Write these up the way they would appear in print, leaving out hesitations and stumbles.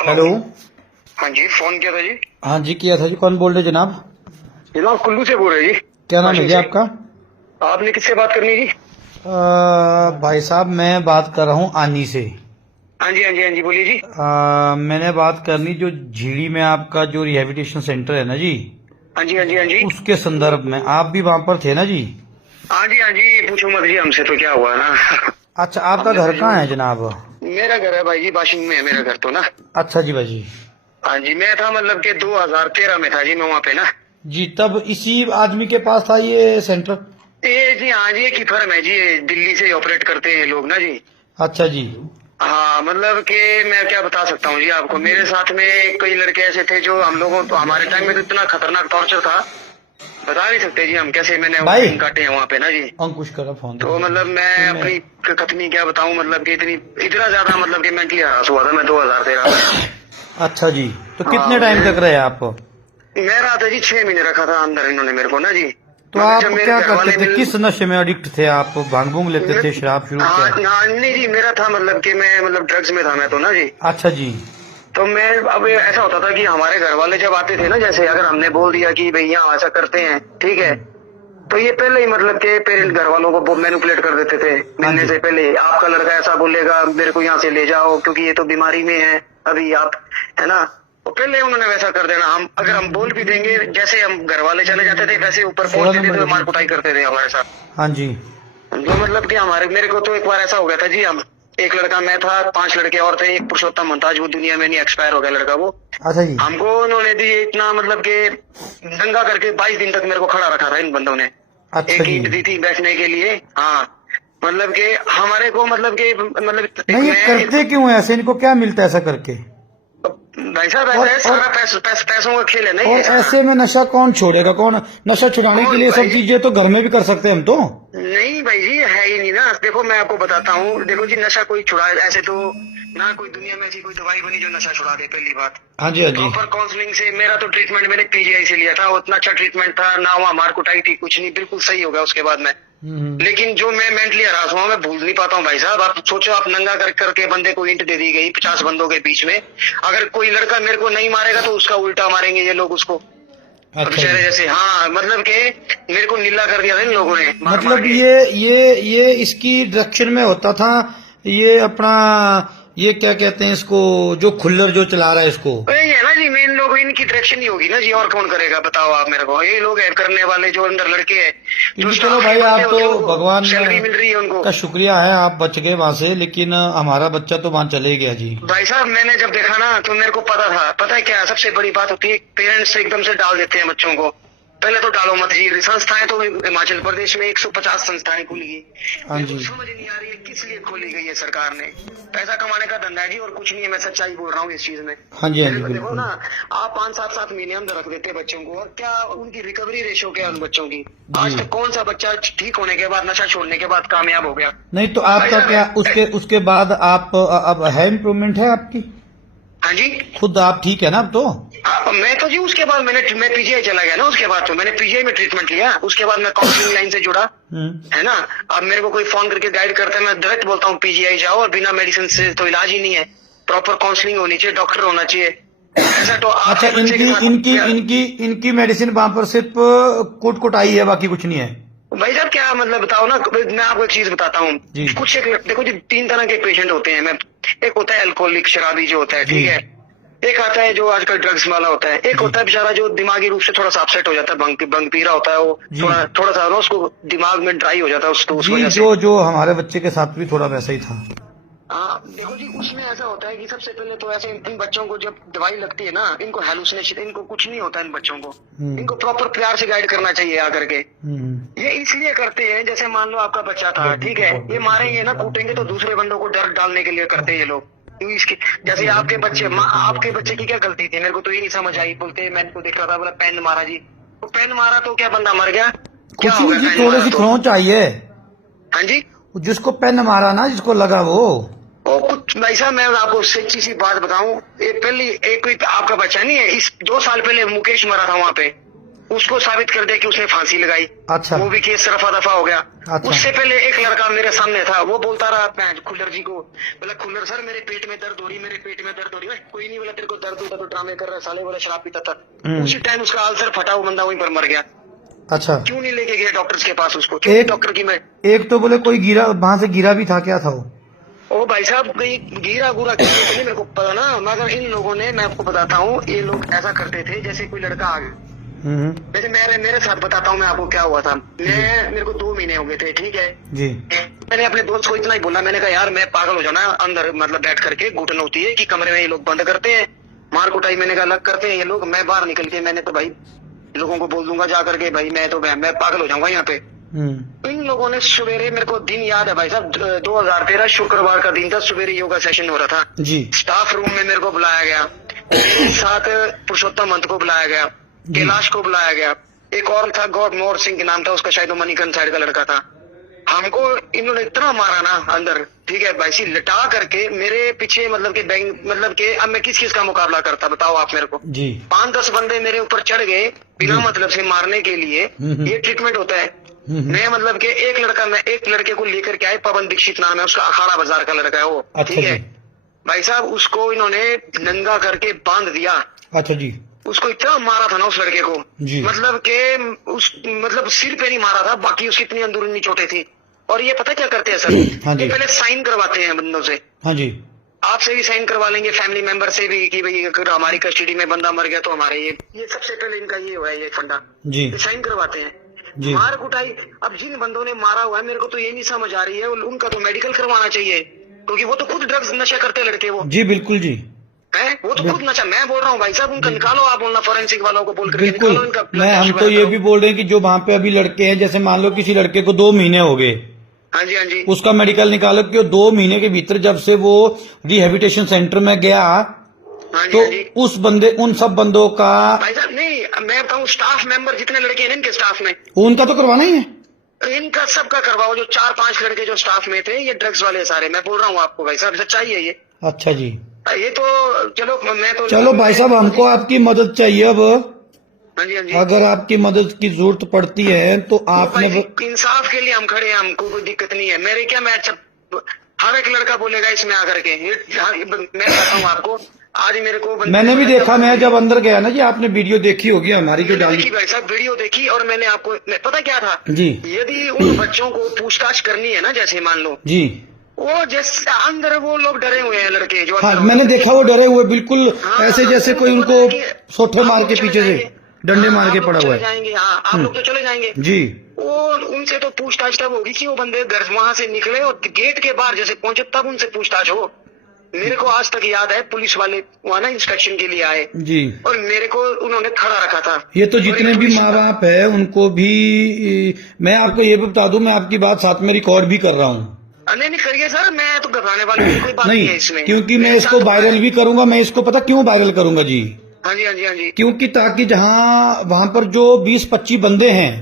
Hello. हाँ जी, phone किया था जी। हाँ जी, किया था जी। कौन बोल रहे जनाब? जनाब कुल्लू से बोल रहे जी। क्या नाम है जी से। आपका? आपने किससे बात करनी है जी? भाई साहब, मैं बात कर रहा हूँ आनी से। हाँ जी हाँ जी हाँ जी, बोलिए जी। मैंने बात करनी जो झीड़ी में आपका जो रिहेबिलिटेशन सेंटर है ना जी, हाँ जी हाँ जी हाँ जी उसके संदर्भ में आप भी वहाँ पर थे ना जी? हाँ जी हाँ जी, पूछो मत जी, हमसे तो क्या हुआ ना। अच्छा, आपका हमने घर तो कहाँ है जो जनाब? मेरा घर है भाई जी, बाशिंग में है मेरा घर तो ना। अच्छा जी भाई जी। हाँ जी, मैं था मतलब के 2013 में था जी, मैं वहाँ पे ना। जी, तब इसी आदमी के पास था ये सेंटर? ये जी हाँ जी, एक ही फर्म है जी, ये दिल्ली से ऑपरेट करते हैं लोग ना जी। अच्छा जी। हाँ मतलब कि मैं क्या बता सकता हूँ जी आपको, मेरे साथ में कई लड़के ऐसे थे जो हम लोगों तो हमारे टाइम में तो इतना खतरनाक टॉर्चर था, बता नहीं सकते जी हम कैसे मैंने वो भाई दिन काटे हैं वहाँ पे ना जी। अंकुश करा फोन दे तो मतलब मैं अपनी कथनी क्या बताऊं, मतलब कि इतना ज्यादा मतलब कि मेंटली हरास हुआ था मैं 2013 में। अच्छा जी, तो कितने हाँ टाइम तक रहे आप? मैं रहा था जी 6 महीने रखा था अंदर इन्होंने मेरे को ना जी। तो मगर आप जब मेरे क्या घर करते वाले थे? किस नशे में एडिक्ट थे आप? भांग भूंग लेते थे, शराब शुरू हाँ क्या? हाँ, नहीं जी, मेरा था मतलब कि मैं मतलब ड्रग्स में था मैं तो ना जी। अच्छा जी। तो मैं अब ऐसा होता था कि हमारे घर वाले जब आते थे ना, जैसे अगर हमने बोल दिया कि भैया ऐसा करते हैं ठीक है, तो ये पहले ही मतलब के पेरेंट घर वालों को मैनिपुलेट कर देते थे हाँ मिलने जी। से पहले। आपका लड़का ऐसा बोलेगा, मेरे को यहाँ से ले जाओ क्योंकि ये तो बीमारी में है अभी आप, है ना। तो पहले उन्होंने वैसा कर देना, हम अगर हम बोल भी देंगे, जैसे हम घर वाले चले जाते थे वैसे ऊपर सोलह पहुंच देते नंबर थे, का मार जी। कुटाई करते थे हमारे साथ। हाँ जी। जो मतलब कि हमारे मेरे को तो एक बार ऐसा हो गया था जी, हम एक लड़का मैं था, 5 लड़के और थे, एक पुरुषोत्तम मुमताज, वो दुनिया में नहीं, एक्सपायर हो गया लड़का वो। अच्छा जी। हमको उन्होंने दी इतना मतलब कि दंगा करके 22 दिन तक मेरे को खड़ा रखा था इन बंदों ने। अच्छा एक जी। ईंट दी थी बैठने के लिए। हाँ मतलब कि हमारे को मतलब कि मतलब एक नहीं, ये मैं करते क्यों है ऐसे? इनको क्या मिलता है ऐसा करके? भाई साहब और ऐसा है, और सारा पैसों का खेल है नहीं और ये सारा। ऐसे में नशा कौन छोड़ेगा? कौन नशा छुड़ाने के कौन लिए? सब भाई, चीजें तो घर में भी कर सकते हैं हम तो। नहीं भाई जी है ही नहीं ना। देखो मैं आपको बताता हूँ, देखो जी नशा कोई छुड़ा ऐसे तो ना, कोई दुनिया में ऐसी कोई दवाई बनी जो नशा छुड़ा दे, पहली बात। हाँ जी, हाँ जी। प्रॉपर काउंसलिंग से मेरा तो ट्रीटमेंट मैंने पीजीआई से लिया था, उतना अच्छा ट्रीटमेंट था ना, वहाँ मार कुटाई थी कुछ नहीं, बिल्कुल सही हो गया उसके बाद में। लेकिन जो मैं मेंटली हरास हुआ मैं भूल नहीं पाता हूँ भाई साहब। आप सोचो, आप नंगा करके बंदे को ईंट दे दी गई 50 बंदों के बीच में, अगर कोई लड़का मेरे को नहीं मारेगा तो उसका उल्टा मारेंगे ये लोग उसको। अब अच्छा बेचारे जी। जैसे, हाँ मतलब के मेरे को नीला कर दिया था इन लोगों ने मार मार मतलब के। ये इसकी डायरेक्शन में होता था। ये अपना, ये क्या कहते हैं इसको, जो खुल्लर जो चला रहा है इसको? यही है ना जी, मेन लोग इनकी डायरेक्शन ही होगी ना जी, और कौन करेगा बताओ आप मेरे को। ये लोग है करने वाले जो अंदर लड़के हैं, जो क्योंकि चलो स्टाफ के भाई, बंदे आप होते हैं तो उनको भगवान सैलरी मिल रही है उनको। का शुक्रिया है, आप बच गए वहां से, लेकिन हमारा बच्चा तो वहां चले गया जी। भाई साहब मैंने जब देखा ना तो मेरे को पता था, पता है क्या सबसे बड़ी बात होती है, पेरेंट्स एकदम से डाल देते हैं बच्चों को। पहले तो डालो मत जी, संस्थाएं तो हिमाचल प्रदेश में 150 संस्थाएं खुली गई। हाँ मेरे को जी। समझ नहीं आ रही है किस लिए खोली गई है सरकार ने। पैसा कमाने का धंधा है जी और कुछ नहीं है, मैं सच्चाई बोल रहा हूँ इस चीज में। हाँ जी, हाँ जी, देखो बिल्कुल। ना, आप 5-7 महीने अंदर रख देते बच्चों को, और क्या उनकी रिकवरी रेशो क्या है उन बच्चों की? आज जी। तक कौन सा बच्चा ठीक होने के बाद, नशा छोड़ने के बाद कामयाब हो गया? नहीं तो आपका भाई क्या साहब, उसके बाद आप अब है, इम्प्रूवमेंट है आपकी? हाँ जी। खुद आप ठीक है ना अब तो? मैं तो जी उसके बाद मैं पीजीआई चला गया ना, उसके बाद तो मैंने पीजीआई में ट्रीटमेंट लिया, उसके बाद मैं काउंसलिंग लाइन से जुड़ा, है ना। अब मेरे को कोई फोन करके गाइड करता है, मैं डायरेक्ट बोलता हूँ पीजीआई जाओ, और बिना मेडिसिन से तो इलाज ही नहीं है। प्रॉपर काउंसलिंग होनी चाहिए, डॉक्टर होना चाहिए, ऐसा तो अच्छा, आपके बच्चे के इनकी साथ इनकी इनकी इनकी मेडिसिन वहां पर सिर्फ कुटाई है, बाकी कुछ नहीं है? भाई साहब क्या मतलब बताओ ना, मैं आपको एक चीज बताता हूँ। जी। कुछ एक देखो जी, 3 तरह के पेशेंट होते हैं। मैं एक होता है अल्कोहलिक, शराबी जो होता है, जी। ठीक है। एक आता है जो आजकल ड्रग्स वाला होता है, एक जी। होता है बेचारा जो दिमागी रूप से थोड़ा सा अपसेट हो जाता है, भंग पी रहा होता है वो, जी। थोड़ा सा ना उसको दिमाग में ड्राई हो जाता है उस जी, वजह से। जो हमारे बच्चे के साथ भी थोड़ा वैसा ही था। हाँ देखो जी, उसमें ऐसा होता है कि सबसे पहले तो ऐसे इन बच्चों को जब दवाई लगती है ना, इनको हेलुसिनेशन, इनको कुछ नहीं होता इन बच्चों को। इनको प्रॉपर प्यार से गाइड करना चाहिए आकर के। ये इसलिए करते हैं, जैसे मान लो आपका बच्चा था, ठीक है, ये मारेंगे ना कूटेंगे तो दूसरे बंदों को डर डालने के लिए करते हैं ये लोग। क्यों इसके, जैसे आपके बच्चे की क्या गलती थी, मेरे को तो ये नहीं समझ आई। बोलते मैंने को देख रहा था, बोला पेन मारा जी, तो पेन मारा तो क्या बंदा मर गया? क्या कुछ हो नहीं गया जी, पेन थोड़ी मारा सी तो? खरोंच चाहिए। हाँ जी। जिसको पेन मारा ना, जिसको लगा वो। और कुछ भाई साहब मैं आपको सच्ची सी बात बताऊं, ये पहली एक कोई आपका बच्चा नहीं है, इस 2 साल पहले मुकेश मरा था वहाँ पे। उसको साबित कर दिया कि उसने फांसी लगाई। अच्छा। वो भी केस रफा दफा हो गया। अच्छा। उससे पहले एक लड़का मेरे सामने था, वो बोलता रहा मैं खुल्लर जी को, बोला खुल्लर सर मेरे पेट में दर्द हो रही, मेरे पेट में दर्द हो रही है। कोई नहीं बोला तेरे को दर्द होता तो ड्रामे कर रहा है साले, बोला शराब पीता था। उसी टाइम उसका अल्सर फटा, वो बंदा वहीं पर मर गया। अच्छा। क्यों नहीं लेके गया डॉक्टर्स के पास उसको? क्यों डॉक्टर की मैं एक तो बोले कोई गिरा, वहां से गिरा भी था, क्या था वो? ओ भाई साहब कहीं गिरा गुरा किसी को नहीं मेरे को पता ना, मगर इन लोगों ने, मैं आपको बताता हूँ, ये लोग ऐसा करते थे जैसे कोई लड़का आ गया। जैसे मेरे साथ बताता हूँ मैं आपको क्या हुआ था। मेरे को 2 महीने हो गए थे, ठीक है जी। मैंने अपने दोस्त को इतना ही बोला, मैंने कहा यार मैं पागल हो जाना अंदर, मतलब बैठ करके घुटन होती है कि कमरे में ये लोग बंद करते हैं, मार कुटाई मैंने कहा अलग करते हैं ये लोग। मैं बाहर निकल के मैंने तो भाई लोगों को बोल दूंगा जा करके, भाई मैं पागल हो जाऊंगा यहाँ पे। इन लोगों ने सवेरे, मेरे को दिन याद है भाई साहब, 2013 शुक्रवार का दिन था, सवेरे योगा सेशन हो रहा था जी। स्टाफ रूम में मेरे को बुलाया गया, साथ पुरुषोत्तम अंत को बुलाया गया, कैलाश को बुलाया गया, एक और था गौर मोर सिंह के नाम था उसका, शायद वो मणिकंद साइड का लड़का था। हमको इन्होंने इतना मारा ना अंदर, ठीक है वैसी लिटा करके मेरे पीछे, मतलब कि बैंक, मतलब कि अब मैं किस का मुकाबला करता बताओ आप मेरे को जी। 5-10 बंदे मेरे ऊपर चढ़ गए बिना मतलब से मारने के लिए। ये ट्रीटमेंट होता है। मैं मतलब कि एक लड़के को लेकर के आए, पवन दीक्षित नाम है उसका, अखाड़ा बाजार का लड़का है वो, ठीक है भाई साहब। उसको इन्होंने नंगा करके बांध दिया। अच्छा जी। उसको इतना मारा था ना उस लड़के को, मतलब के उस, मतलब सिर पे नहीं मारा था, बाकी उसकी इतनी अंदरूनी चोटें थी। और ये पता क्या करते हैं सर, ये पहले साइन करवाते हैं बंदों से। हाँ जी। आपसे भी साइन करवा लेंगे, फैमिली मेंबर से भी, कि भाई अगर हमारी कस्टडी में बंदा मर गया तो हमारे ये सबसे पहले इनका ये हुआ है, ये फंडा जी, साइन करवाते हैं जी। मार कुटाई, अब जिन बंदों ने मारा हुआ है मेरे को तो ये नहीं समझ आ रही है, उनका तो मेडिकल करवाना चाहिए, क्योंकि वो तो खुद ड्रग्स नशा करते लड़के वो जी। बिल्कुल जी है, वो तो खुद नशा। मैं बोल रहा हूँ भाई साहब उनका निकालो, आप बोलना फॉरेंसिक वालों को बोल करके निकालो इनका। मैं हम तो ये भी बोल रहे हैं कि जो वहाँ पे अभी लड़के हैं, जैसे मान लो किसी लड़के को 2 महीने हो गए, हाँ जी हाँ जी, उसका मेडिकल निकालो कि 2 महीने के भीतर जब से वो रिहेबिलिटेशन सेंटर में गया, तो उस बंदे, उन सब बंदों का भाई साहब नहीं, मैं बताऊँ स्टाफ मेंबर जितने लड़के हैं इनके स्टाफ में, उनका तो करवाना ही है, इनका सबका करवाओ। जो 4-5 लड़के जो स्टाफ में थे ये ड्रग्स वाले सारे, मैं बोल रहा हूँ आपको भाई साहब, सच्चाई है ये। अच्छा जी। ये तो चलो, मैं तो चलो भाई साहब, हमको आपकी मदद चाहिए अब। हाँ जी हाँ जी। अगर आपकी मदद की जरूरत पड़ती है तो आपने, इंसाफ के लिए हम खड़े हैं, हमको कोई दिक्कत नहीं है। मेरे क्या, मैं हर एक लड़का बोलेगा इसमें आकर के, मैं बताता हूँ आपको। आज मेरे को मैंने भी देखा, मैं जब अंदर गया ना जी, आपने वीडियो देखी होगी हमारी जो डाली, भाई साहब वीडियो देखी, और मैंने आपको पता क्या था जी, यदि उन बच्चों को पूछताछ करनी है ना, जैसे मान लो जी, वो जैसे अंदर वो लोग डरे हुए हैं लड़के जो, हाँ मैंने देखा वो डरे हुए बिल्कुल, हाँ, ऐसे जैसे कोई उनको सोठे मार के पीछे से डंडे मार के पड़ा हुआ है। जाएंगे हाँ, आप लोग तो चले जाएंगे जी। वो उनसे तो पूछताछ तब होगी कि वो बंदे घर वहां से निकले और गेट के बाहर जैसे पहुंचे तब उनसे पूछताछ हो। मेरे को आज तक याद है पुलिस वाले वहाँ ना इंस्पेक्शन के लिए आए जी, और मेरे को उन्होंने खड़ा रखा था। ये तो जितने भी माँ बाप है उनको भी मैं आपको ये बता दूं, मैं आपकी बात साथ में रिकॉर्ड भी कर रहा हूँ। नहीं करिए सर, मैं तो घबराने वाली कोई बात नहीं है इसमें, क्योंकि मैं इसको वायरल भी करूंगा। मैं इसको पता क्यों वायरल करूंगा जी? हाँ जी हाँ जी हाँ जी, क्योंकि ताकि जहाँ वहाँ पर जो 20-25 बंदे हैं,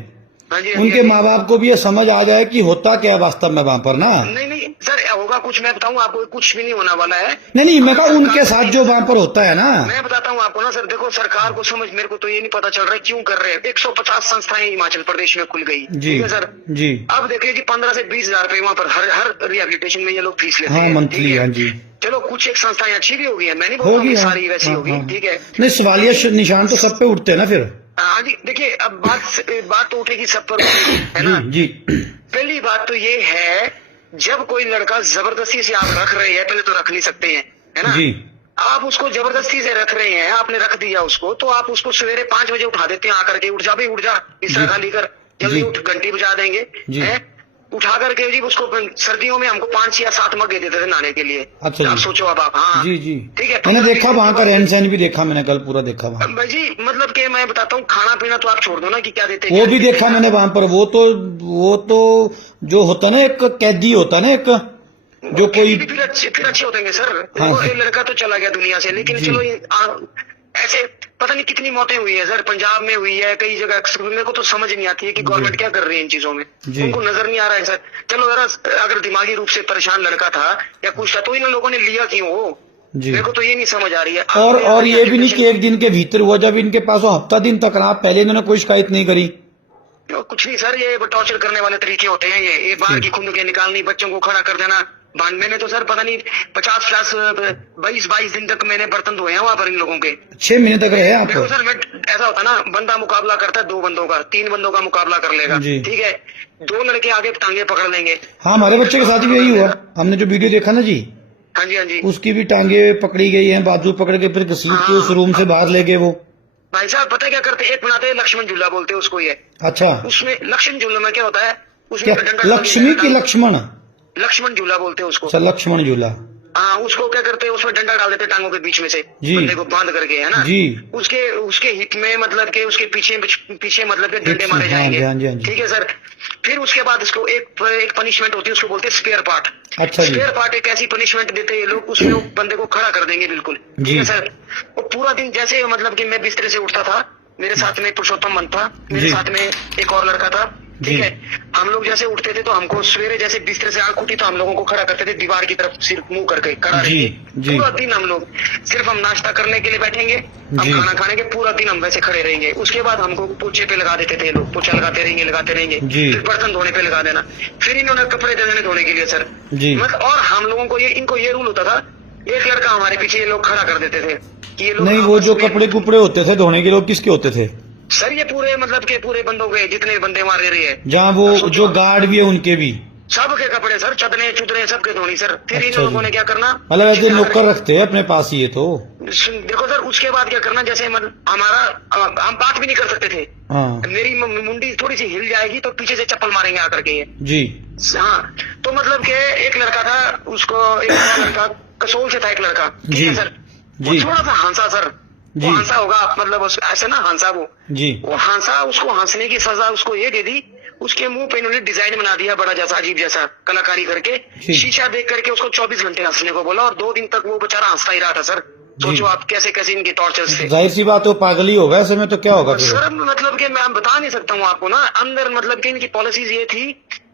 हाँ जी, उनके माँ बाप को भी ये समझ आ जाए कि होता क्या है वास्तव में वहाँ पर ना। नहीं सर, होगा कुछ, मैं बताऊँ आपको, कुछ भी नहीं होने वाला है। नहीं मैं कहा उनके साथ जो वहाँ पर होता है ना, मैं बताता हूँ आपको ना सर। देखो सरकार को समझ, मेरे को तो ये नहीं पता चल रहा है क्यों कर रहे हैं। 150 संस्थाएं हिमाचल प्रदेश में खुल गई जी सर जी। अब देखिए जी 15 से 20 हजार रुपए वहाँ पर हर रिहेबिलिटेशन में ये लोग फीस लेते हैं मंथली। हाँ जी, चलो कुछ एक संस्थाएं अच्छी भी होगी है, मैं नहीं बोल रहा हूँ सारी वैसी होगी, ठीक है। नहीं सवालिया निशान तो सब पे उठते हैं ना फिर। हाँ जी, देखिए अब बात तो उठेगी सब पर, है ना जी। पहली बात तो ये है, जब कोई लड़का जबरदस्ती से आप रख रहे हैं, पहले तो रख नहीं सकते हैं, है ना जी। आप उसको जबरदस्ती से रख रहे हैं, आपने रख दिया उसको, तो आप उसको सवेरे 5 बजे उठा देते हैं आकर के, उठ जा भाई उठ जा, बिस्तर खाली कर, जल्दी उठ, घंटी बजा देंगे, है उठा करके जी। उसको सर्दियों में हमको 5 या 7 मग दे देते थे नहाने के लिए। अच्छा आप सोचो अब आप, हाँ जी जी ठीक है। मैंने देखा वहाँ का रहन सहन भी देखा, मैंने कल पूरा देखा वहाँ भाई जी। मतलब कि मैं बताता हूँ, खाना पीना तो आप छोड़ दो ना कि क्या देते हैं, वो भी देखा मैंने वहाँ पर। वो तो जो होता ना, एक कैदी होता ना, एक जो कोई फिर अच्छे होते हैं सर। वो लड़का तो चला गया दुनिया से, लेकिन चलो ऐसे पता नहीं कितनी मौतें हुई है सर, पंजाब में हुई है, कई जगह। मेरे को तो समझ नहीं आती है कि गवर्नमेंट क्या कर रही है इन चीजों में, उनको नजर नहीं आ रहा है सर। चलो जरा, अगर दिमागी रूप से परेशान लड़का था या कुछ था तो इन लोगों ने लिया क्यों? जी। मेरे को तो ये नहीं समझ आ रही है। और ये भी नहीं कि एक दिन के भीतर हुआ, जब इनके पास वो हफ्ता दिन तक रहा, पहले इन्होंने कोई शिकायत नहीं करी। कुछ नहीं सर, ये टॉर्चर करने वाले तरीके होते हैं। ये बाहर की खून के निकालनी, बच्चों को खड़ा कर देना। मैंने तो सर पता नहीं 50 22 दिन तक मैंने बर्तन धोए हैं वहाँ पर इन लोगों के। 6 महीने तक रहे आप? देखो सर, मैं ऐसा होता ना, बंदा मुकाबला करता है 2 बंदों का, 3 बंदों का मुकाबला कर लेगा, ठीक है, 2 लड़के आगे टांगे पकड़ लेंगे। हाँ, हमारे बच्चे के साथ भी यही हुआ। हमने जो वीडियो देखा ना जी, हाँ जी, हाँ जी, उसकी भी टांगे पकड़ी गई हैं, बाजू पकड़ के फिर घसीट के उस रूम से बाहर ले गए वो। भाई साहब पता है क्या करते, एक बनाते हैं लक्ष्मण झूला बोलते हैं उसको। ये अच्छा, उसमें लक्ष्मण झूला में क्या होता है, उसमें क्या डंडा लक्ष्मी की लक्ष्मण? लक्ष्मण झूला बोलते हैं उसको। अच्छा, लक्ष्मण झूला। हाँ, उसको क्या करते हैं, उसमें डंडा डाल देते हैं टांगों के बीच में से, जी। बंदे को बांध करके, है ना जी। उसके हिप में मतलब के उसके पीछे मतलब के डंडे मारे हाँ जी, हाँ जी, जाएंगे, हाँ जी। ठीक है सर। फिर उसके बाद उसको एक पनिशमेंट होती है, उसको बोलते हैं स्पेयर पार्ट। अच्छा जी। स्पेयर पार्ट एक ऐसी पनिशमेंट देते हैं ये लोग, उसमें वो बंदे को खड़ा कर देंगे बिल्कुल, ठीक है सर। वो पूरा दिन जैसे मतलब कि मैं बिस्तर से उठता था, मेरे साथ में पुरुषोत्तम मन था, मेरे साथ में एक और लड़का था, ठीक है। हम लोग जैसे उठते थे तो हमको सवेरे जैसे बिस्तर से आंख उठी तो हम लोगों को खड़ा करते थे दीवार की तरफ, सिर मुंह करके खड़ा रहेंगे पूरा दिन। हम लोग सिर्फ हम नाश्ता करने के लिए बैठेंगे, हम खाना खाने के पूरा दिन हम वैसे खड़े रहेंगे। उसके बाद हमको पोछे पे लगा देते थे लोग, पोछा लगाते रहेंगे, फिर बर्तन धोने पे लगा देना, फिर इन्होंने कपड़े दे देने धोने के लिए सर। मतलब और हम लोगों को इनको ये रूल होता था, एक लड़का हमारे पीछे ये लोग खड़ा कर देते थे कि ये लोग नहीं, वो जो कपड़े कुपड़े होते थे धोने के लोग किसके होते थे सर? ये पूरे मतलब के पूरे बंदों के, जितने बंदे मारे रहे हैं, जहाँ वो जो गार्ड भी है उनके भी सबके कपड़े सर, चदने चुदने सबके धोनी सर। फिर इन लोगों ने क्या करना, मतलब ऐसे नौकर रखते हैं अपने पास ही। ये तो देखो सर, उसके बाद क्या करना, जैसे हमारा हम बात भी नहीं कर सकते थे। हाँ मेरी मुंडी थोड़ी सी हिल जाएगी तो पीछे से चप्पल मारेंगे आकर के ये जी। हाँ, तो मतलब के एक लड़का था, उसको एक लड़का कसोल से था, एक लड़का, ठीक है सर। वो थोड़ा सा हंसा सर, वो हंसा होगा मतलब ऐसे ना हंसा वो हंसा, उसको हंसने की सजा उसको ये दे दी, उसके मुंह पे इन्होंने डिजाइन बना दिया बड़ा जैसा, अजीब जैसा कलाकारी करके, शीशा देख करके उसको 24 घंटे हंसने को बोला, और 2 दिन तक वो बेचारा हंसता ही रहा था सर। सोचो आप कैसे कैसे इनके टॉर्चर से। जाहिर सी बात है, पागल ही होगा ऐसे में, तो क्या होगा सर? मतलब कि मैं बता नहीं सकता हूँ आपको ना, अंदर मतलब कि इनकी पॉलिसीज ये थी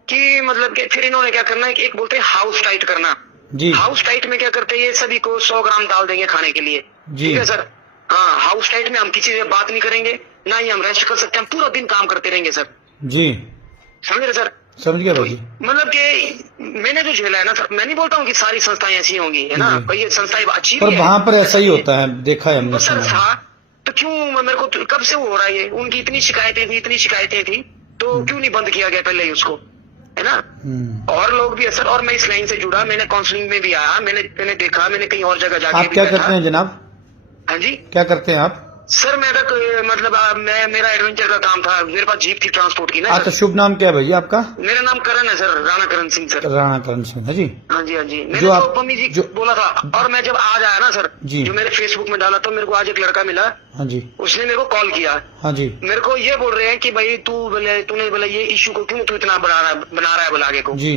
कि मतलब कि फिर इन्होंने क्या करना है, एक बोलते हैं हाउस टाइट करना जी। हाउस टाइट में क्या करते हैं, ये सभी को 100 ग्राम डाल देंगे खाने के लिए, ठीक है सर। हाँ, हाउस टाइट में हम किसी से बात नहीं करेंगे, ना ही हम रेस्ट कर सकते हैं, हम पूरा दिन काम करते रहेंगे सर जी। समझ रहे सर? समझ गया भाई। मतलब कि मैंने जो झेला है ना सर, मैं नहीं बोलता हूँ कि सारी संस्थाएं ऐसी होंगी, है ना, कई संस्थाएं अच्छी पर वहाँ पर ऐसा ही होता है, देखा है हमने सर। था तो क्यों मेरे को कब से वो हो रहा है, उनकी इतनी शिकायतें थी तो क्यों नहीं बंद किया गया पहले ही उसको, है ना। और लोग भी है सर, और मैं इस लाइन से जुड़ा, मैंने काउंसलिंग में भी आया, मैंने देखा, मैंने कहीं और जगह जाके। आप क्या करते हैं जनाब? हाँ जी, क्या करते हैं आप? सर मेरा मतलब मेरा एडवेंचर का काम था, मेरे पास जीप थी ट्रांसपोर्ट की ना। तो शुभ नाम क्या है भैया आपका? मेरा नाम करण है सर, राणा करण सिंह सर। राणा करण सिंह है जी। हाँ जी, हाँ जी। मैंने जो मम्मी जी बोला था, और मैं जब आज आया ना सर जी, जो मेरे फेसबुक में डाला, तो मेरे को आज एक लड़का मिला, हाँ जी, उसने मेरे को कॉल किया, हाँ जी, मेरे को ये बोल रहे हैं कि भाई तूने बोला ये इशू को क्यों तू इतना बना रहा है बोला आगे को जी।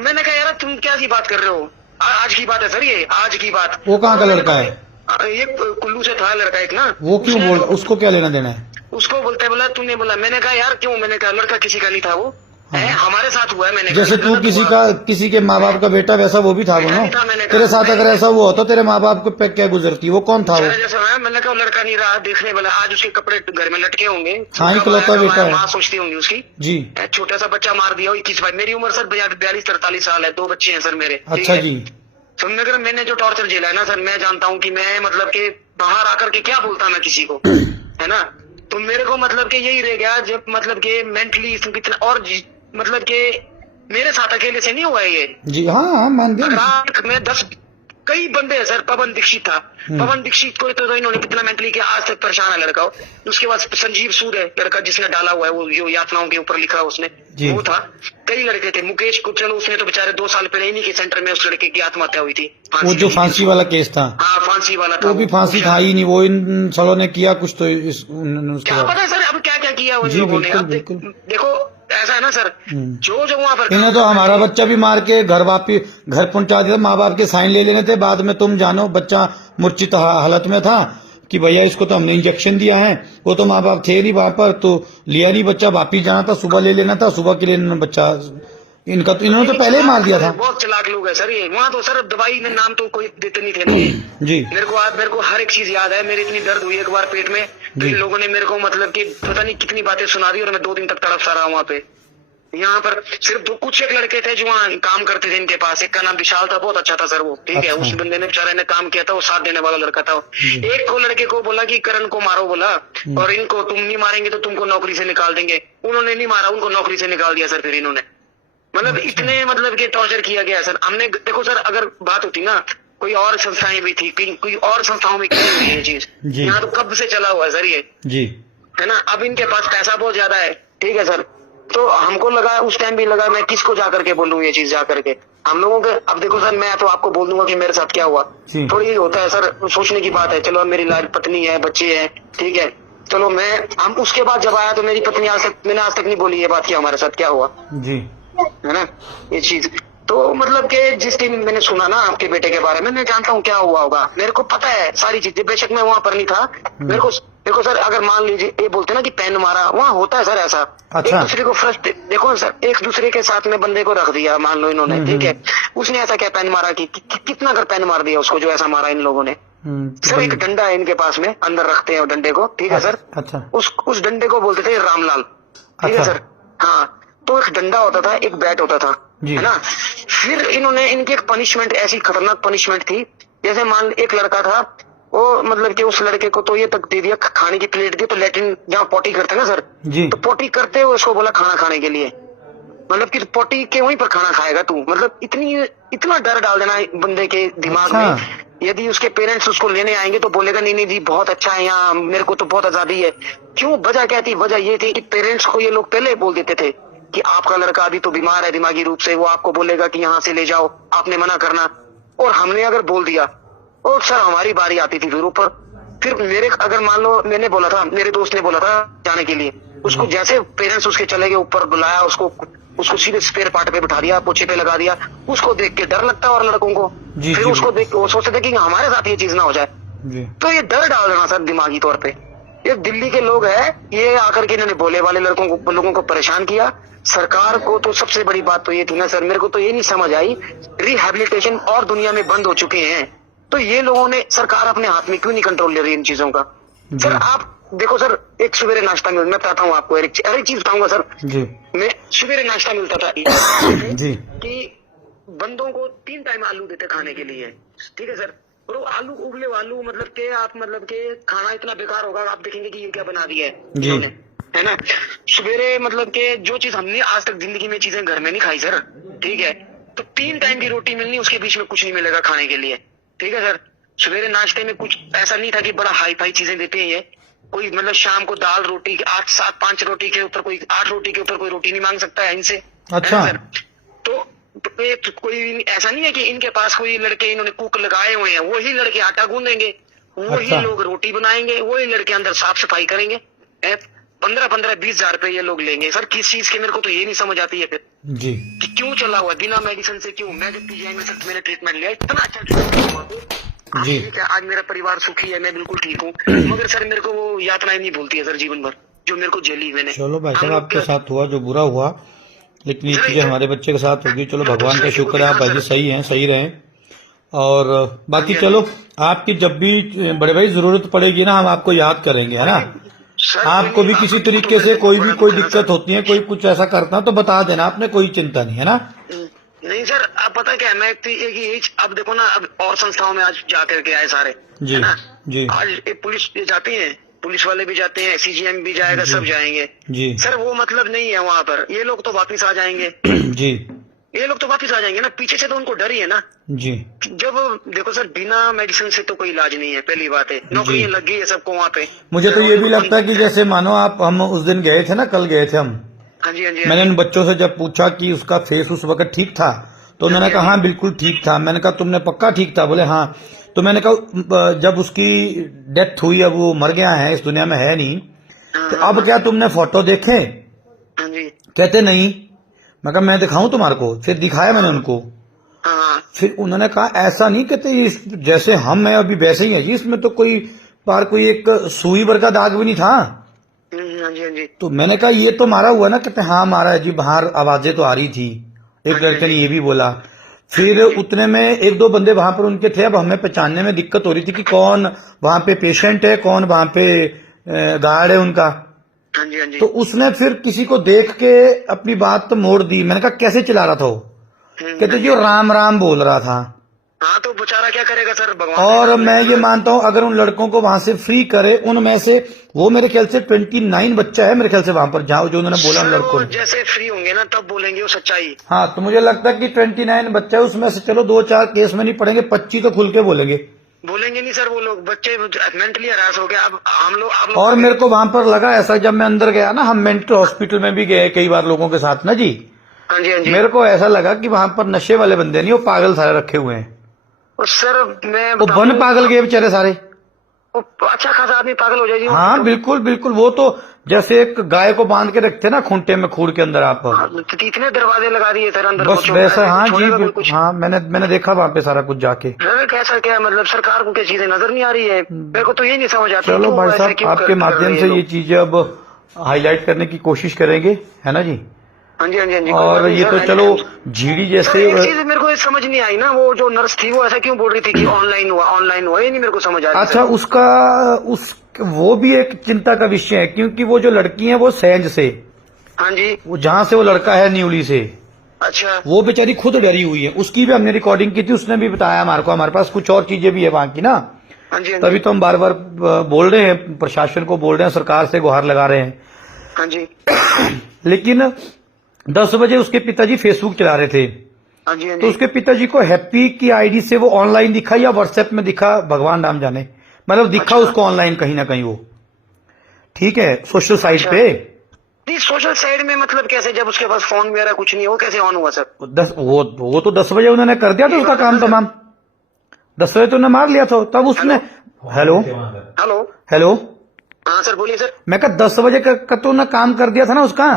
मैंने कहा यार तुम क्या सी बात कर रहे हो, आज की बात है सर, ये आज की बात। वो कहाँ का लड़का है? ये कुल्लू से था लड़का एक ना। वो क्यों बोल, उसको क्या लेना देना है? उसको बोलता है, बोला तूने बोला। मैंने कहा यार क्यों? मैंने कहा लड़का किसी का नहीं था वो, हमारे साथ हुआ है। मैंने जैसे तू किसी के माँ बाप का बेटा, वैसा वो भी था वो ना। तेरे साथ अगर ऐसा हुआ होता, तेरे माँ बाप को पे क्या गुजरती? वो कौन था वो? जैसे मैंने कहा लड़का नहीं रहा देखने वाला, आज उसके कपड़े घर में लटके होंगे। हाँ, इकलौता बेटा है, माँ सोचती होंगी उसकी जी। छोटा सा बच्चा मार दिया, 21 भाई, मेरी उम्र सर 42-43 साल है, 2 बच्चे हैं सर मेरे। अच्छा जी। तो मैंने जो टॉर्चर झेला है ना सर, मैं जानता हूँ कि मैं मतलब कि बाहर आकर के क्या बोलता मैं किसी को, है ना। तो मेरे को मतलब कि यही रह गया, जब मतलब कि मेंटली कितना, और मतलब कि मेरे साथ अकेले से नहीं हुआ है ये जी। हाँ, रात में 10 कई बंदे हैं सर। पवन दीक्षित था, पवन दीक्षित को तो इन्होंने कितना मेंटली किया, आज तक परेशान है लड़का। उसके बाद संजीव सूद है लड़का, जिसने डाला हुआ है वो, जो यातनाओं के ऊपर लिखा उसने, वो था। कई लड़के थे, मुकेश को चलो उसने तो बेचारे 2 साल पहले इन्हीं के सेंटर में उस लड़के की आत्महत्या हुई थी। वो जो फांसी वाला केस था, हाँ फांसी वाला था, वो भी फांसी था ही नहीं, वो इन सालों ने किया कुछ तो क्या पता सर अब क्या क्या किया उन लोगों ने। देखो ऐसा है ना सर, जो वहाँ पर इन्हें तो हमारा बच्चा भी मार के घर पहुंचा दिया, माँ बाप के साइन ले लेने थे, बाद में तुम जानो बच्चा मूर्छित हालत में था कि भैया इसको तो हमने इंजेक्शन दिया है, वो तो माँ बाप थे नहीं वहां पर, तो लिया नहीं बच्चा, वापिस जाना था, सुबह ले लेना था, सुबह के लिए बच्चा इनका तो इन्होंने तो पहले ही मार दिया था। बहुत चालाक लोग है सर ये। वहाँ तो सर दवाई में नाम तो कोई देते नहीं थे ना। जी मेरे को हर एक चीज याद है। मेरी इतनी दर्द हुई एक बार पेट में, तो इन लोगों ने मेरे को मतलब कि पता नहीं कितनी बातें सुना दी, और मैं 2 दिन तक तड़प सा रहा वहाँ पे। यहाँ पर सिर्फ कुछ एक लड़के थे जो वहाँ काम करते थे इनके पास। एक का नाम विशाल था, बहुत अच्छा था सर वो, ठीक है। अच्छा। उस बंदे ने बेचारे ने काम किया था, वो साथ देने वाला लड़का था। एक को लड़के को बोला कि करण को मारो बोला, और इनको तुम नहीं मारेंगे तो तुमको नौकरी से निकाल देंगे। उन्होंने नहीं मारा, उनको नौकरी से निकाल दिया सर फिर इन्होंने। मतलब इतने मतलब कि टॉर्चर किया गया सर हमने। देखो सर, अगर बात होती ना कोई और संस्थाएं भी थी, कोई और संस्थाओं में की हुई है ये चीज, यहाँ तो कब से चला हुआ है सर ये, जी है ना। अब इनके पास पैसा बहुत ज्यादा है, ठीक है सर। तो हमको लगा, उस टाइम भी लगा, मैं किसको जा करके बोलूं ये चीज जा करके हम लोगों के। अब देखो सर, मैं तो आपको बोल दूंगा कि मेरे साथ क्या हुआ, थोड़ी होता है सर, सोचने की बात है। चलो अब मेरी लाइफ, पत्नी है, बच्चे हैं, ठीक है। चलो हम उसके बाद जब आया तो मेरी पत्नी मैंने आज तक नहीं बोली ये बात कि हमारे साथ क्या हुआ, जी, है ना ये चीज। तो मतलब कि जिस दिन मैंने सुना ना आपके बेटे के बारे में, मैं जानता हूँ क्या हुआ होगा, मेरे को पता है सारी चीजें। बेशक मैं वहाँ पर नहीं था। मेरे को देखो सर, अगर मान लीजिए ये बोलते ना कि पेन मारा, वहाँ होता है सर ऐसा। अच्छा। एक दूसरे को फर्स्ट देखो सर, एक दूसरे के साथ में बंदे को रख दिया, मान लो इन्होंने, ठीक है। उसने ऐसा क्या पेन मारा कि कितना कर पेन मार दिया उसको, जो ऐसा मारा इन लोगों ने। सर एक डंडा है इनके पास में, अंदर रखते हैं डंडे को, ठीक है सर। अच्छा। उस डंडे को बोलते थे रामलाल, ठीक है सर। हाँ, तो एक डंडा होता था, एक बैट होता था, है ना। फिर इन्होंने इनकी एक पनिशमेंट, ऐसी खतरनाक पनिशमेंट थी, जैसे मान एक लड़का था, वो मतलब कि उस लड़के को तो ये तक दे दिया, खाने की प्लेट दी, तो लेटरिन जहाँ पोटी करते ना सर, जी, तो पोटी करते हुए उसको बोला खाना खाने के लिए, मतलब कि पोटी के वहीं पर खाना खाएगा तू। मतलब इतना डर डाल देना बंदे के दिमाग में। यदि उसके पेरेंट्स उसको लेने आएंगे तो बोलेगा नहीं नहीं जी बहुत अच्छा है यहाँ, मेरे को तो बहुत आजादी है। क्यों? वजह क्या थी? वजह ये थी कि पेरेंट्स को ये लोग पहले बोल देते थे कि आपका लड़का अभी तो बीमार है दिमागी रूप से, वो आपको बोलेगा कि यहाँ से ले जाओ, आपने मना करना। और हमने अगर बोल दिया, और सर हमारी बारी आती थी फिर ऊपर। फिर अगर मान लो मैंने बोला था, मेरे दोस्त ने बोला था जाने के लिए, उसको जैसे पेरेंट्स उसके चले गए ऊपर, बुलाया उसको सीधे स्पेयर पार्ट पे बिठा दिया, पोछे पे लगा दिया। उसको देख के डर लगता है और लड़कों को, फिर उसको देख के वो सोचते थे कि हमारे साथ ये चीज ना हो जाए। तो ये डर डाल देना सर दिमागी तौर पे। ये दिल्ली के लोग हैं, ये आकर के इन्होंने भोले वाले लोगों को परेशान किया। सरकार को तो सबसे बड़ी बात तो ये थी ना सर, मेरे को तो ये नहीं समझ आई, रिहेबिलिटेशन और दुनिया में बंद हो चुके हैं, तो ये लोगों ने, सरकार अपने हाथ में क्यों नहीं कंट्रोल ले रही इन चीजों का। सर आप देखो सर, एक सवेरे नाश्ता मैं बताता हूँ आपको, एक चीज बताऊंगा सर जी। मैं सवेरे नाश्ता मिलता था जी, कि बंदों को 3 टाइम आलू देते खाने के लिए, ठीक है सर। और वो आलू, उबले आलू, मतलब के आप मतलब के खाना इतना बेकार होगा, आप देखेंगे कि ये क्या बना दिया है, है ना। सवेरे मतलब के जो चीज हमने आज तक जिंदगी में चीजें घर में नहीं खाई सर, ठीक है। तो 3 टाइम की रोटी मिलनी, उसके बीच में कुछ नहीं मिलेगा खाने के लिए, ठीक है सर। सवेरे नाश्ते में कुछ ऐसा नहीं था कि बड़ा हाई फाई चीजें देते हैं ये, कोई मतलब शाम को दाल रोटी 8, 7, 5 रोटी के ऊपर, कोई 8 रोटी के ऊपर कोई रोटी नहीं मांग सकता है इनसे। अच्छा सर। तो कोई ऐसा नहीं है कि इनके पास कोई लड़के इन्होंने कुक लगाए हुए हैं, वही लड़के आटा गूंदेंगे, वही लोग रोटी बनाएंगे, वही लड़के अंदर साफ सफाई करेंगे। 15-15, 20 हजार रुपए ये लोग लेंगे सर, किस चीज के, मेरे को तो ये नहीं समझ आती है फिर जी, कि क्यों चला हुआ बिना मेडिसिन से, क्यों। मैं जब पीजीआई में सर मैंने ट्रीटमेंट लिया, इतना अच्छा ट्रीटमेंट हुआ जी, ठीक है। आज मेरा परिवार सुखी है, मैं बिल्कुल ठीक हूँ, मगर सर मेरे को वो यातनाएं नहीं भूलती है सर जीवन भर, जो मेरे को झेली मैंने। चलो भाई साहब, आपके साथ हुआ जो बुरा हुआ, लेकिन ये चीजें हमारे बच्चे के साथ होगी। चलो भगवान का शुक्र है, आप भाई सही हैं, सही रहें। और बाकी चलो, आपकी जब भी बड़े भाई जरूरत पड़ेगी ना, हम आपको याद करेंगे, है ना। आपको भी किसी तरीके से कोई दिक्कत होती है, कोई कुछ ऐसा करता है तो बता देना, आपने कोई चिंता नहीं, है ना। नहीं सर, अब पता क्या है, मैं अब देखो ना, अब और संस्थाओं में आज जा करके आए सारे जी, है ना जी। आज पुलिस जाती है, पुलिस वाले भी जाते हैं, सीजीएम भी जाएगा, सब जाएंगे जी। सर वो मतलब नहीं है वहाँ पर, ये लोग तो वापिस आ जाएंगे जी, ये लोग तो वापिस आ जाएंगे ना, पीछे से तो उनको डर ही है ना जी। जब देखो सर, बिना मेडिसिन से तो कोई इलाज नहीं है, पहली बात है। नौकरी लग गई है सबको वहाँ पे। मुझे तो ये भी लगता है कि जैसे मानो हम उस दिन गए थे ना, कल गए थे हम, हाँ जी, हाँ जी। मैंने उन बच्चों से जब पूछा कि उसका फेस उस वक्त ठीक था, तो उन्होंने कहा हाँ बिल्कुल ठीक था। मैंने कहा तुमने पक्का ठीक था? बोले हाँ। तो मैंने कहा जब उसकी डेथ हुई, अब वो मर गया है, इस दुनिया में है नहीं, तो अब क्या तुमने फोटो देखे? कहते नहीं। मैं कहा मैं दिखाऊं तुम्हारे को? फिर दिखाया मैंने उनको। फिर उन्होंने कहा ऐसा नहीं, कहते जैसे हम हैं अभी वैसे ही है जी, इसमें तो कोई एक सुई भर का दाग भी नहीं था। तो मैंने कहा ये तो मारा हुआ ना? कहते हाँ मारा है जी, बाहर आवाजें तो आ रही थी, एक लड़के ने ये भी बोला। फिर उतने में एक दो बंदे वहां पर उनके थे। अब हमें पहचानने में दिक्कत हो रही थी कि कौन वहां पे पेशेंट है, कौन वहां पे गार्ड है उनका। हाँ जी, हाँ जी। तो उसने फिर किसी को देख के अपनी बात तो मोड़ दी। मैंने कहा कैसे चिल्ला रहा था वो? कहते जी वो राम राम बोल रहा था। हाँ तो बेचारा क्या करेगा सर, भगवान। और मैं ये मानता हूं अगर उन लड़कों को वहां से फ्री करे, उनमें से वो मेरे ख्याल से 29 बच्चा है मेरे ख्याल से वहां पर, जहां जो उन्होंने बोला उन सर, लड़कों वो ने। जैसे फ्री होंगे ना तब बोलेंगे वो सच्चाई। हाँ तो मुझे लगता है कि 29 बच्चा है, उसमें से चलो 2-4 केस में नहीं पड़ेंगे, 25 तो खुल के बोलेंगे। नहीं सर, वो लोग बच्चे मेंटली हरास हो गए। अब हम लोग आप लोग और मेरे को वहां पर लगा ऐसा, जब मैं अंदर गया ना, हम मेंटल हॉस्पिटल में भी गए कई बार लोगों के साथ ना जी। हाँ जी, हाँ जी। मेरे को ऐसा लगा कि वहां पर नशे वाले बंदे नहीं, वो पागल सारे रखे हुए हैं। और सर मैं वो बन पागल गए बेचारे सारे। वो अच्छा खासा आदमी पागल हो जाएगी। हाँ बिल्कुल बिल्कुल। वो तो जैसे एक गाय को बांध के रखते ना खूंटे में, खूर के अंदर आप, कितने दरवाजे लगा दिए सर अंदर। बस वैसा। हाँ जी बिल्कुल। हाँ मैंने देखा वहां पे सारा कुछ जाके। कैसा क्या मतलब सरकार को क्या चीजें नजर नहीं आ रही है? मेरे को तो ये नहीं समझ आता। चलो भाई साहब, आपके माध्यम से ये चीजें अब हाईलाइट करने की कोशिश करेंगे, है ना जी। हाँ जी, हाँ जी, हाँ जी। और ये तो चलो झीड़ी जैसे। एक चीज मेरे को समझ नहीं आई ना, वो जो नर्स थी वो ऐसा क्यों बोल रही थी कि ऑनलाइन हुआ, ये नहीं मेरे को समझ आ रही। अच्छा वो भी एक चिंता का विषय है, क्योंकि वो जो लड़की है वो सैंज से, हाँ जी, वो जहां से वो लड़का है न्यूली से, अच्छा, वो बेचारी खुद डरी हुई है। उसकी भी हमने रिकॉर्डिंग की थी, उसने भी बताया हमारे को। हमारे पास कुछ और चीजें भी है वहां की ना, हाँ जी, तभी तो हम बार बार बोल रहे हैं, प्रशासन को बोल रहे हैं, सरकार से गुहार लगा रहे हैं। हाँ जी। लेकिन 10 बजे उसके पिताजी फेसबुक चला रहे थे, हाँ जी, हाँ तो जी। उसके पिताजी को हैप्पी की आईडी से वो ऑनलाइन दिखा या व्हाट्सएप में दिखा, भगवान राम जाने, मतलब दिखा अच्छा। उसको ऑनलाइन कहीं ना कहीं वो, ठीक है, सोशल साइट अच्छा। पे। सोशल साइड में मतलब कैसे, जब उसके पास फोन वगैरह कुछ नहीं है, वो कैसे ऑन हुआ सर? वो तो 10 बजे उन्होंने कर दिया था उसका काम तमाम। 10 बजे तो उन्होंने मार लिया था, तब उसने। Hello hello hello. हाँ सर बोलिए सर। मैं कहा 10 बजे का तो उन्होंने काम कर दिया था ना उसका।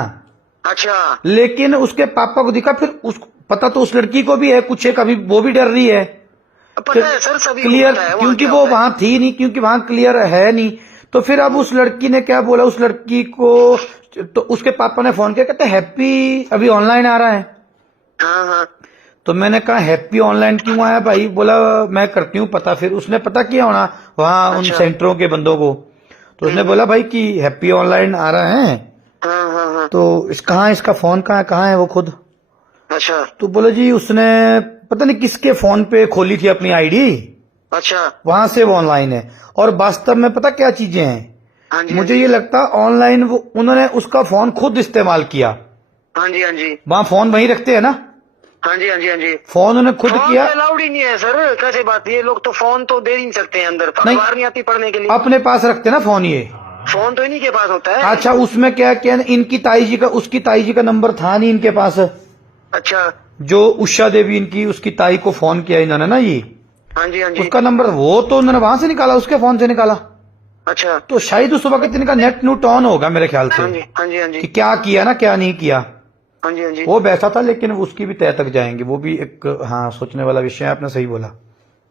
अच्छा, लेकिन उसके पापा को दिखा, फिर पता तो उस लड़की को भी है कुछ एक, अभी वो भी डर रही है। पता है सर, सभी क्लियर, क्योंकि वो वहां थी नहीं, क्योंकि वहां क्लियर है नहीं। तो फिर अब उस लड़की ने क्या बोला, उस लड़की को, तो उसके पापा ने फोन किया, कहते हैप्पी अभी ऑनलाइन आ रहा है। हाँ हाँ। तो मैंने कहा हैप्पी ऑनलाइन क्यों आया भाई? बोला मैं करती हूँ पता। फिर उसने पता किया होना वहां उन सेंटरों के बंदों को, तो उसने बोला भाई कि हैप्पी ऑनलाइन आ रहा है। हाँ हाँ हाँ। तो इसका फोन कहाँ है वो खुद। अच्छा, तो बोला जी उसने पता नहीं किसके फोन पे खोली थी अपनी आईडी, अच्छा, वहां से वो ऑनलाइन है। और वास्तव में पता क्या चीजें हैं, हाँ जी, मुझे ये लगता ऑनलाइन वो उन्होंने उसका फोन खुद इस्तेमाल किया। हाँ जी, हाँ जी, वहां फोन वहीं रखते हैं ना, हाँ जी, हाँ जी, हाँ जी। फोन उन्होंने खुद फोन किया। अलाउड ही नहीं है सर, कैसे बात? ये लोग तो फोन तो दे नहीं सकते हैं अंदर, अखबार नहीं आती पढ़ने के लिए। अपने पास रखते ना फोन ये। फोन तो इन्हीं के पास होता है। अच्छा उसमें क्या किया, इनकी ताई जी का, उसकी ताई जी का नंबर था नहीं इनके पास। अच्छा, जो उषा देवी इनकी, उसकी ताई को फोन किया इन्होंने ना ये, हाँ जी, हाँ जी। उसका नंबर वो तो उन्होंने वहां से निकाला, उसके फोन से निकाला। अच्छा, तो शायद उस वक्त इनका नेट नूट ऑन होगा मेरे ख्याल हाँ से, जी, हाँ जी, हाँ जी, कि क्या किया ना क्या नहीं किया। हाँ जी, हाँ जी। वो वैसा था, लेकिन उसकी भी तय तक जाएंगे, वो भी एक हाँ सोचने वाला विषय है, आपने सही बोला।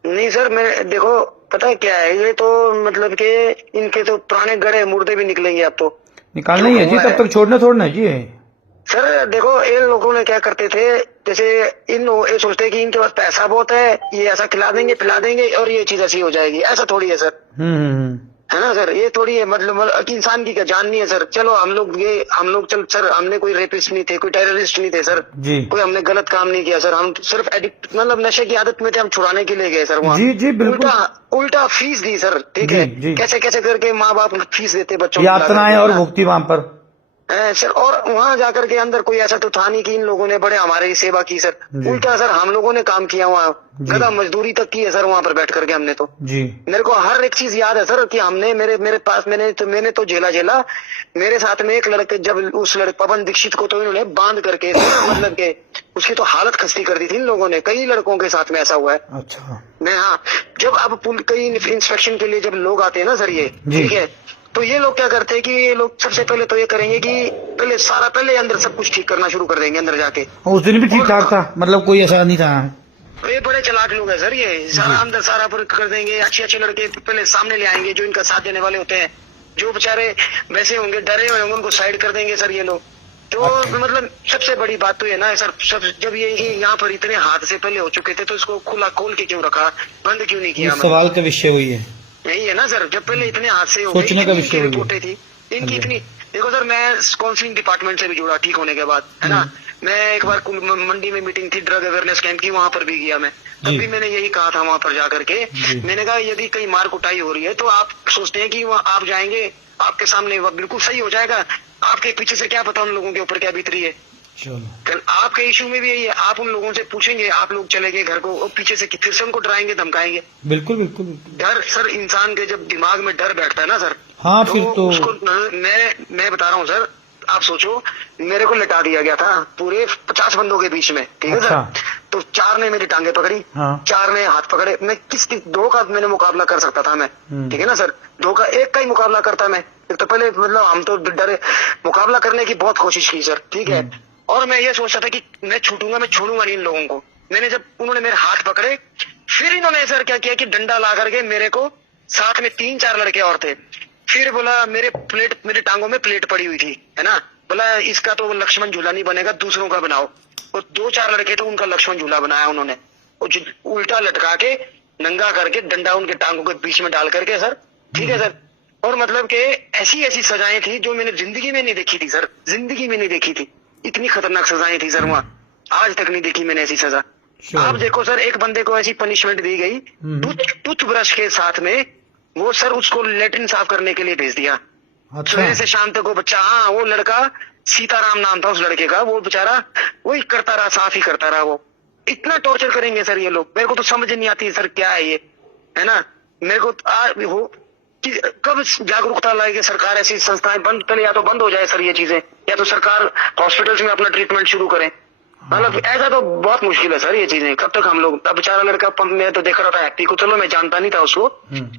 नहीं सर, मैं देखो पता है क्या है, ये तो मतलब के इनके तो पुराने गड़े मुर्दे भी निकलेंगे अब तो। निकालना ही है जी, तब तक छोड़ना थोड़ना है जी। सर देखो इन लोगों ने क्या करते थे, जैसे ये सोचते हैं कि इनके पास पैसा बहुत है, ये ऐसा खिला देंगे पिला देंगे और ये चीज ऐसी हो जाएगी, ऐसा थोड़ी है सर। है ना सर, ये थोड़ी है, मतलब इंसान की क्या जान नहीं है सर। चलो हम लोग चल सर, हमने कोई रेपिस्ट नहीं थे, कोई टेररिस्ट नहीं थे सर जी, कोई हमने गलत काम नहीं किया सर। हम सिर्फ एडिक्ट, मतलब नशे की आदत में थे, हम छुड़ाने के लिए गए सर वहाँ। जी जी बिल्कुल। उल्टा फीस दी सर, ठीक है, कैसे कैसे करके माँ बाप फीस देते बच्चों को, यातनाएं और भुगती वहां पर सर। और वहां जाकर के अंदर कोई ऐसा तो था नहीं कि इन लोगों ने बड़े हमारी सेवा की सर। उल्टा सर हम लोगों ने काम किया वहाँ, गधा मजदूरी तक की है सर वहाँ पर बैठ करके हमने तो जी। मेरे को हर एक चीज याद है सर कि हमने मेरे पास मैंने तो झेला। मेरे साथ में एक लड़के, जब उस पवन दीक्षित को तो इन्होंने बांध करके मतलब के उसकी तो हालत खस्ती कर दी थी इन लोगों ने। कई लड़कों के साथ में ऐसा हुआ है। अच्छा, मैं हाँ, जब अब कई इंस्पेक्शन के लिए जब लोग आते हैं ना सर, ये ठीक है, तो ये लोग क्या करते हैं कि ये लोग सबसे पहले तो ये करेंगे कि पहले अंदर सब कुछ ठीक करना शुरू कर देंगे अंदर जाके। उस दिन भी ठीक ठाक था, मतलब कोई ऐसा नहीं था। ये बड़े चालाक लोग हैं सर, ये सारा अंदर सारा पर कर देंगे। अच्छे लड़के पहले सामने ले आएंगे जो इनका साथ देने वाले होते हैं, जो बेचारे वैसे होंगे डरे हुए होंगे उनको साइड कर देंगे सर ये लोग, तो मतलब सबसे बड़ी बात तो ये ना सर, सब जब ये यहाँ पर इतने हाथ से पहले हो चुके थे तो इसको खुला खोल के क्यों रखा, बंद क्यों नहीं किया? इस सवाल का विषय वही है, यही है ना सर, जब पहले इतने हाथ से हो सोचने का गए, विषय इनकी वही है। रिपोर्टें थी इनकी इतनी। देखो सर, मैं काउंसलिंग डिपार्टमेंट से भी जुड़ा ठीक होने के बाद, है ना। मैं एक बार मंडी में मीटिंग थी ड्रग अवेयरनेस कैंप की, वहां पर भी गया मैं। तब जी। भी मैंने यही कहा था वहां पर जाकर के, जी। मैंने कहा यदि कहीं मार कुटाई हो रही है तो आप सोचते हैं कि वहाँ आप जाएंगे, आपके सामने वो बिल्कुल सही हो जाएगा, आपके पीछे से क्या पता उन लोगों के ऊपर क्या बीत रही है। चलो कल आपके इशू में भी यही है, आप उन लोगों से पूछेंगे, आप लोग चले गए घर को और पीछे से फिर से उनको डराएंगे धमकाएंगे। बिल्कुल बिल्कुल बिल्कुल। डर सर, इंसान के जब दिमाग में डर बैठता है ना सर, हाँ फिर तो उसको मैं बता रहा हूँ सर, आप सोचो मेरे को लिटा दिया गया था पूरे 50 बंदों के बीच में, ठीक है अच्छा। सर। तो 4 ने मेरी टांगे पकड़ी, हाँ। 4 ने हाथ पकड़े, मैं किस 2 का मैंने मुकाबला कर सकता था मैं, ठीक है ना सर। 2 का 1 का ही मुकाबला करता मैं। एक तो पहले मतलब हम तो डरे, मुकाबला करने की बहुत कोशिश की सर, ठीक है। और मैं ये सोचता था कि मैं छूटूंगा, मैं छोड़ूंगा नहीं इन लोगों को। मैंने जब उन्होंने मेरे हाथ पकड़े, फिर इन्होंने सर क्या किया कि डंडा ला करके मेरे को, साथ में 3-4 लड़के और थे, फिर बोला मेरे टांगों में प्लेट पड़ी हुई थी, है ना। बोला इसका तो लक्ष्मण झूला नहीं बनेगा, दूसरों का बनाओ। और 2-4 लड़के थे, उनका लक्ष्मण झूला बनाया उन्होंने, उल्टा लटका के नंगा करके डंडा उनके टांगों के बीच में डाल करके सर, ठीक है सर। और मतलब के ऐसी ऐसी सजाएं थी जो मैंने जिंदगी में नहीं देखी थी सर, जिंदगी में नहीं देखी थी। इतनी खतरनाक सजाएं थी सर वहाँ, आज तक नहीं देखी मैंने ऐसी सजा। आप देखो सर, एक बंदे को ऐसी पनिशमेंट दी गई, टूथब्रश के साथ में वो सर उसको लेटरिन साफ करने के लिए भेज दिया। अच्छा। सुबह से शाम तक वो बच्चा, हाँ वो लड़का सीताराम नाम था उस लड़के का, वो बेचारा वही करता रहा, साफ ही करता रहा। वो इतना टॉर्चर करेंगे सर ये लोग, मेरे को तो समझ नहीं आती सर क्या है ये, है ना। मेरे को वो कब जागरूकता लाएगी सरकार, ऐसी संस्थाएं बंद पहले या तो बंद हो जाए सर ये चीजें, या तो सरकार हॉस्पिटल्स में अपना ट्रीटमेंट शुरू करे। मतलब ऐसा तो बहुत मुश्किल है सर ये चीजें, कब तक हम लोग। अब बेचारा लड़का पंप में तो देख रहा था हैप्पी को, चलो मैं जानता नहीं था उसको,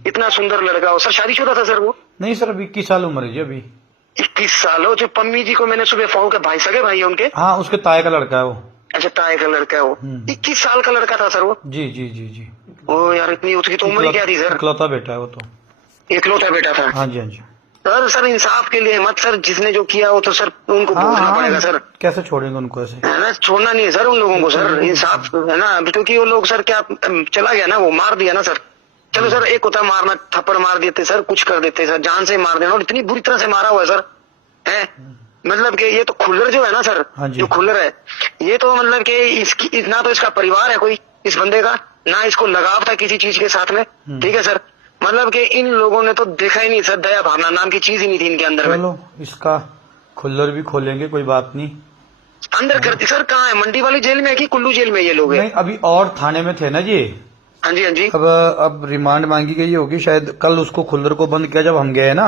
इतना सुंदर लड़का हो सर, शादीशुदा था सर वो। नहीं सर, अभी 21 साल उम्र है जी अभी। 21 साल हो। जो पम्मी जी को मैंने सुबह फोन कर, भाई सगे भाई है उनके। हाँ, उसके ताए का लड़का है वो। अच्छा, ताए का लड़का है वो। 21 साल का लड़का था सर वो। जी जी जी जी। ओ यार, इतनी उसकी तो उम्र ही क्या थी सर, इकलौता बेटा है वो तो। इकलौता बेटा था। हाँ जी हाँ जी। सर इंसाफ के लिए मत सर, जिसने जो किया वो तो सर उनको भुगतना पड़ेगा सर। कैसे छोड़ेंगे उनको ऐसे, है ना, छोड़ना नहीं है सर उन लोगों को सर, इंसाफ है ना। क्योंकि वो लोग सर क्या चला गया ना, वो मार दिया ना सर। चलो सर, एक होता मारना, थप्पड़ मार देते सर, कुछ कर देते सर, जान से मार देना, और इतनी बुरी तरह से मारा हुआ है सर, है मतलब कि ये तो खुल्लर जो है ना सर, जो खुल्लर है ये तो मतलब कि इसकी ना तो इसका परिवार है कोई इस बंदे का, ना इसको लगाव था किसी चीज के साथ में, ठीक है सर। मतलब कि इन लोगों ने तो देखा ही नहीं सर, दया भावना नाम की चीज ही नहीं थी इनके अंदर में। चलो इसका खुल्लर भी खोलेंगे, कोई बात नहीं। अंदर करती सर, कहाँ है, मंडी वाली जेल में है कि कुल्लू जेल में ये लोग नहीं, अभी और थाने में थे ना जी। हाँ जी हाँ जी। अब रिमांड मांगी गई होगी शायद, कल उसको खुल्लर को बंद किया जब हम गए ना।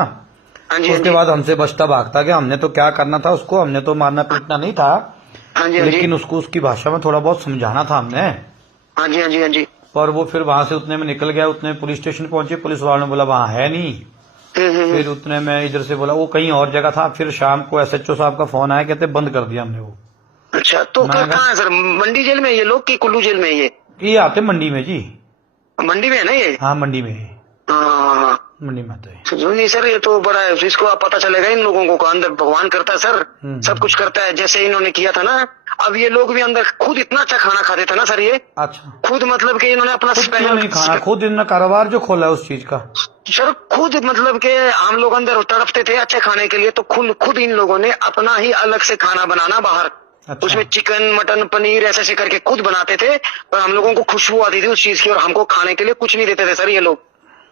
हाँ जी। उसके बाद हमसे बचता भागता गया, हमने तो क्या करना था उसको, हमने तो मारना पीटना नहीं था। हाँ जी। लेकिन उसको उसकी भाषा में थोड़ा बहुत समझाना था हमने। हाँ जी हाँ जी हाँ जी। और वो फिर वहां से उतने में निकल गया, उतने पुलिस स्टेशन पहुंचे, पुलिस वालों ने बोला वहां है नहीं। फिर उतने में इधर से बोला वो कहीं और जगह था। फिर शाम को SHO साहब का फोन आया, कहते बंद कर दिया हमने वो। अच्छा, तो कहाँ है सर, मंडी जेल में ये लोग कि कुल्लू जेल में ये आते मंडी में जी। मंडी में है ना ये। हाँ मंडी में है। हाँ मंडी में आते हैं। नहीं सर, ये तो बड़ा है, इसको आप पता चलेगा इन लोगों को अंदर भगवान करता है सर, सब कुछ करता है जैसे इन्होंने किया था ना। अब ये लोग भी अंदर खुद इतना अच्छा खाना खाते थे ना सर ये। अच्छा, खुद मतलब कि इन्होंने अपना स्पेशल नहीं खाना, खुद इन्होंने कारोबार जो खोला है उस चीज का सर, खुद मतलब के हम लोग अंदर तड़पते थे अच्छे खाने के लिए, तो खुद इन लोगों ने अपना ही अलग से खाना बनाना बाहर। अच्छा। उसमें चिकन मटन पनीर ऐसे करके खुद बनाते थे, और हम लोगों को खुशबू आती थी उस चीज की, और हमको खाने के लिए कुछ नहीं देते थे सर ये लोग।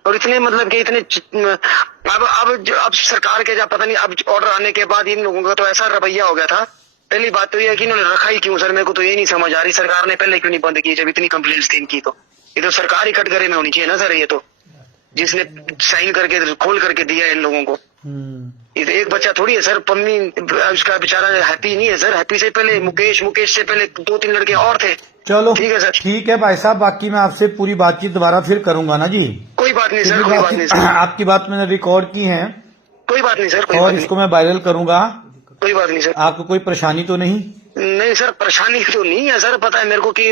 और इतने मतलब कि इतने अब सरकार के पता नहीं, अब ऑर्डर आने के बाद इन लोगों का तो ऐसा रवैया हो गया था। पहली बात तो ये है कि इन्होंने रखा ही क्यों सर, मेरे को तो ये नहीं समझ आ रही, सरकार ने पहले क्यों नहीं बंद की जब इतनी कंप्लेंट्स थी इनकी। तो ये तो सरकारी कटघरे में होनी चाहिए ना सर, ये तो जिसने साइन करके खोल करके दिया इन लोगों को। ये तो एक बच्चा थोड़ी है सर, पम्मी उसका बेचारा हैप्पी नहीं है सर, हैप्पी से पहले मुकेश से पहले 2-3 लड़के और थे। चलो ठीक है सर, ठीक है भाई साहब, बाकी मैं आपसे पूरी बातचीत दोबारा फिर करूंगा ना जी। कोई बात नहीं सर, कोई बात नहीं सर, आपकी बात मैंने रिकॉर्ड की है, कोई बात नहीं सर, कोई और बात नहीं, इसको मैं वायरल करूंगा। कोई बात नहीं सर। आपको कोई परेशानी तो नहीं? नहीं सर, परेशानी तो नहीं है सर, पता है मेरे को कि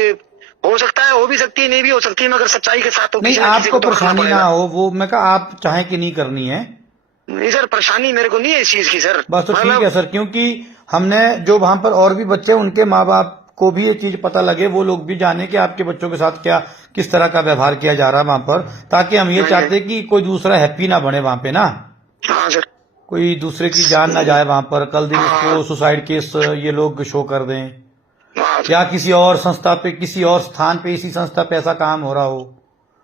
हो सकता है, हो भी सकती है, नहीं भी हो सकती है, मगर सच्चाई के साथ तो नहीं, आपको परेशानी ना हो, वो मैं कहा आप चाहे कि नहीं करनी है। नहीं सर, परेशानी मेरे को नहीं है इस चीज की सर। बस तो ठीक है सर, क्योंकि हमने जो वहां पर और भी बच्चे उनके माँ बाप को भी ये चीज पता लगे, वो लोग भी जाने कि आपके बच्चों के साथ क्या किस तरह का व्यवहार किया जा रहा है वहां पर, ताकि हम ये चाहते कि कोई दूसरा हैप्पी ना बने वहां पे ना, हाँ सर। कोई दूसरे की जान ना जाए वहां पर, कल दिन उसको सुसाइड केस ये लोग शो कर दें, हाँ या किसी और संस्था पे किसी और स्थान पे इसी संस्था पे ऐसा काम हो रहा हो,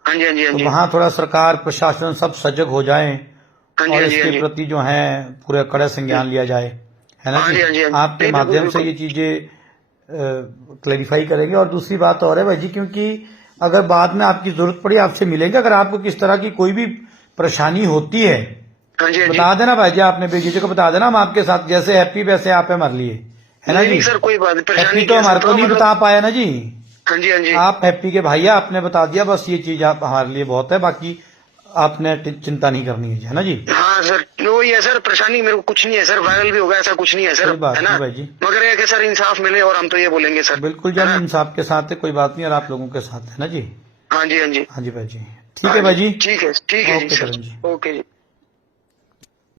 हाँ जी, हाँ जी, हाँ तो जी, वहां थोड़ा सरकार प्रशासन सब सजग हो जाए हाँ जी, और हाँ जी, हाँ इसके जी, प्रति जो है पूरे कड़े संज्ञान लिया जाए, है ना हाँ जी, हाँ जी, जी। हाँ जी। आपके नहीं, माध्यम बिल्कुल, से ये चीजें क्लेरिफाई करेंगे। और दूसरी बात और है भाई जी, क्योंकि अगर बाद में आपकी जरूरत पड़ी आपसे मिलेंगे, अगर आपको किस तरह की कोई भी परेशानी होती है हाँ जी, हाँ जी। बता देना भाई जी, आपने बेझिझक को बता देना, हम आपके साथ जैसे हैप्पी वैसे आप है हमारे लिए, है ना नहीं, जी। नहीं सर, कोई बात नहीं, परेशानी हैप्पी तो क्या है, हमारे सर, को नहीं मतलब- बता पाया ना जी, हाँ जी, हाँ जी, आप हैप्पी के भैया आपने बता दिया, बस ये चीज आप हमारे लिए बहुत है, बाकी आपने चिंता नहीं करनी है ना जी। हाँ सर, वही है सर, परेशानी मेरे को कुछ नहीं है सर, वायरल भी होगा ऐसा कुछ नहीं है सर, कोई बात है ना, नहीं भाई जी। मगर ये कि सर इंसाफ मिले, और हम तो ये बोलेंगे सर, बिल्कुल जी, है हम ना? इंसाफ के साथ है, कोई बात नहीं, और आप लोगों के साथ है ना जी। हाँ जी, हाँ जी, हाँ जी भाई जी, ठीक है भाई जी, ठीक है, ठीक है ओके जी करण सर, जी। ओके जी।